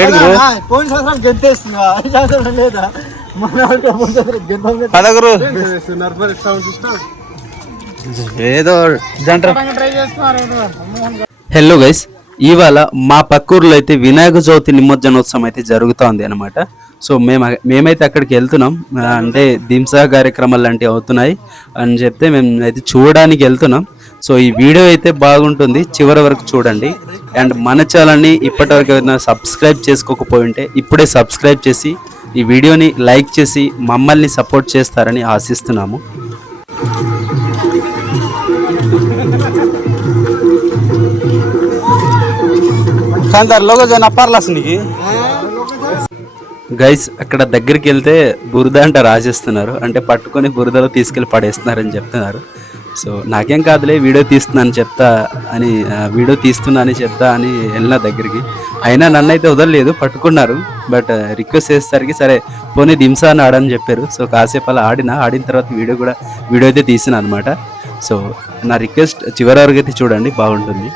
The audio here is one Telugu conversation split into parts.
ఏడు పోయిన సంవత్సరం గెంతేస్తుందా ఈ సంవత్సరం లేదా పదగురు ఏదో హలో గైస్, ఇవాళ మా పక్కూరులో అయితే వినాయక చవితి నిమజ్జనోత్సవం అయితే జరుగుతోంది అనమాట. సో మేమైతే అక్కడికి వెళ్తున్నాం. అంటే దింసా కార్యక్రమాలు లాంటివి అవుతున్నాయి అని చెప్తే మేము అయితే చూడడానికి వెళ్తున్నాం. సో ఈ వీడియో అయితే బాగుంటుంది, చివరి వరకు చూడండి. అండ్ మన ఛానల్ని ఇప్పటివరకు ఏదైనా సబ్స్క్రైబ్ చేసుకోకపోయి ఉంటే ఇప్పుడే సబ్స్క్రైబ్ చేసి ఈ వీడియోని లైక్ చేసి మమ్మల్ని సపోర్ట్ చేస్తారని ఆశిస్తున్నాము. గైస్ అక్కడ దగ్గరికి వెళ్తే బురద అంట రాసేస్తున్నారు, అంటే పట్టుకొని బురదలో తీసుకెళ్ళి పడేస్తున్నారని చెప్తున్నారు. సో నాకేం కాదులే, వీడియో తీస్తున్నా అని చెప్తా అని వెళ్ళిన దగ్గరికి. అయినా నన్ను అయితే వదలలేదు, పట్టుకున్నారు. బట్ రిక్వెస్ట్ చేసేసరికి సరే పోనీ దింసా అని ఆడని చెప్పారు. సో కాసేపు అలా ఆడిన తర్వాత వీడియో అయితే తీసిన అనమాట. సో నా రిక్వెస్ట్ చివరి వరకు అయితే చూడండి, బాగుంటుంది.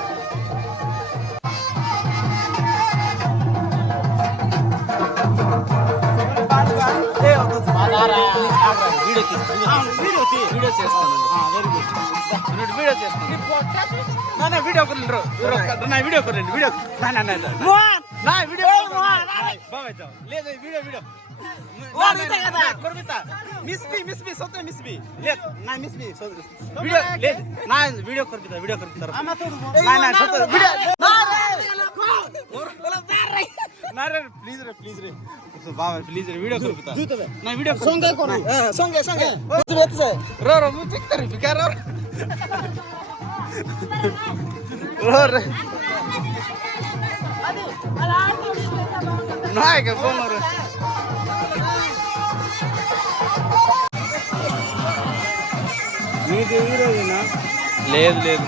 లేదు లేదు,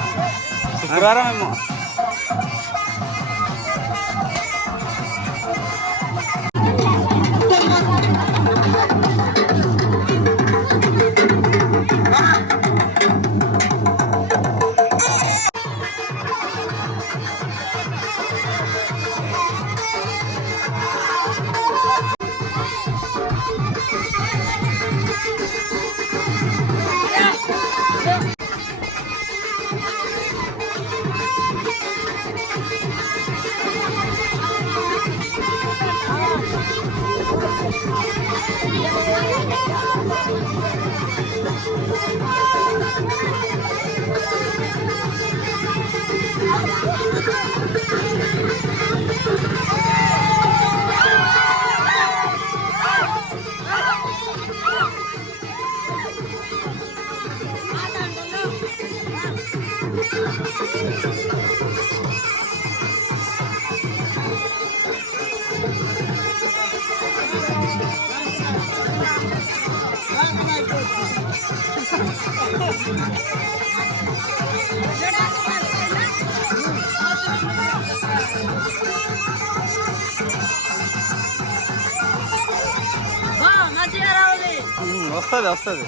శుక్రవారం ఏమో. వస్తుంది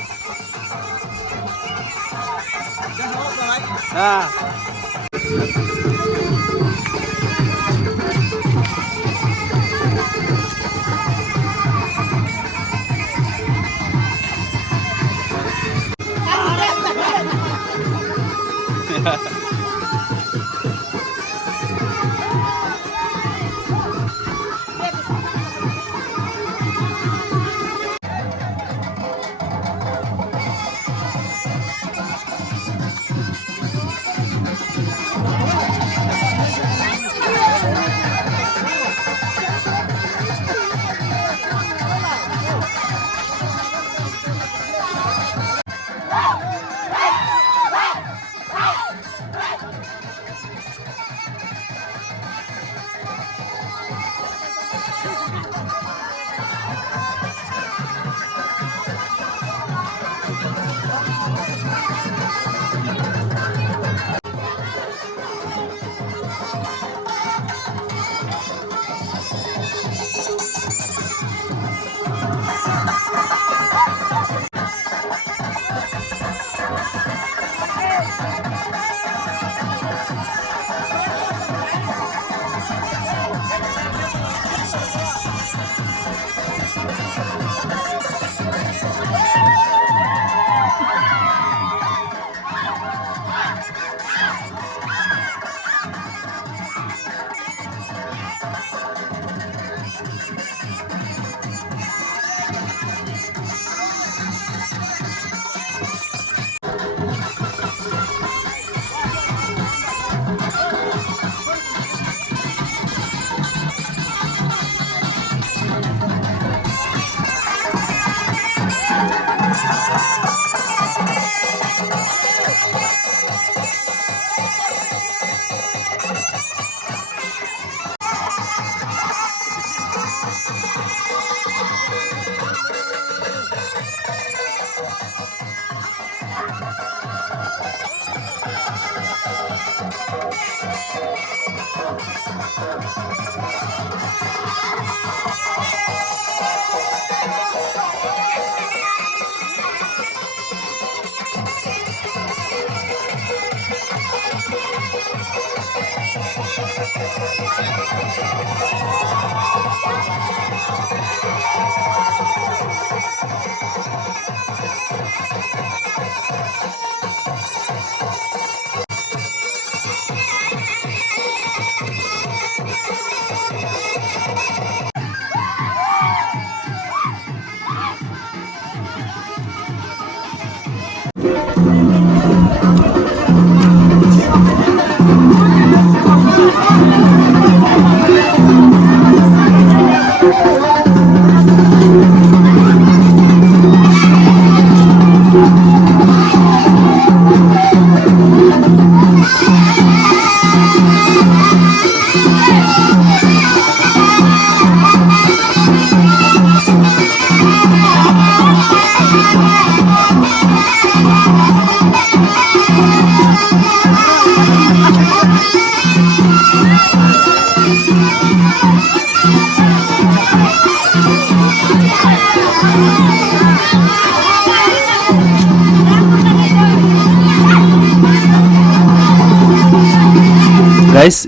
గైస్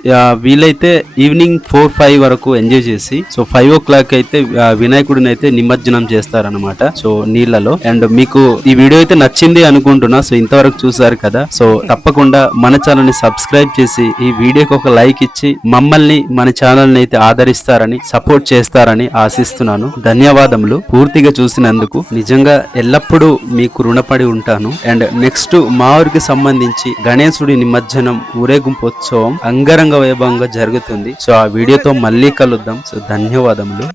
వీలైతే ఈవినింగ్ 4-5 వరకు ఎంజాయ్ చేసి సో 5 o'clock అయితే వినాయకుడిని అయితే నిమజ్జనం చేస్తారనమాట సో నీళ్లలో. అండ్ మీకు ఈ వీడియో అయితే నచ్చింది అనుకుంటున్నా. సో ఇంతవరకు చూసారు కదా. సో తప్పకుండా మన ఛానల్ ని సబ్స్క్రైబ్ చేసి ఈ వీడియోకి ఒక లైక్ ఇచ్చి మమ్మల్ని మన ఛానల్ ని అయితే ఆదరిస్తారని సపోర్ట్ చేస్తారని ఆశిస్తున్నాను. ధన్యవాదములు పూర్తిగా చూసినందుకు. నిజంగా ఎల్లప్పుడూ మీకు రుణపడి ఉంటాను. అండ్ నెక్స్ట్ మా ఊరికి సంబంధించి గణేశుడి నిమజ్జనం ఊరేగింపోత్సవం అంగరంగ వైభవంగా జరుగుతుంది. సో ఆ వీడియోతో మళ్ళీ కలుద్దాం. సో ధన్యవాదములు.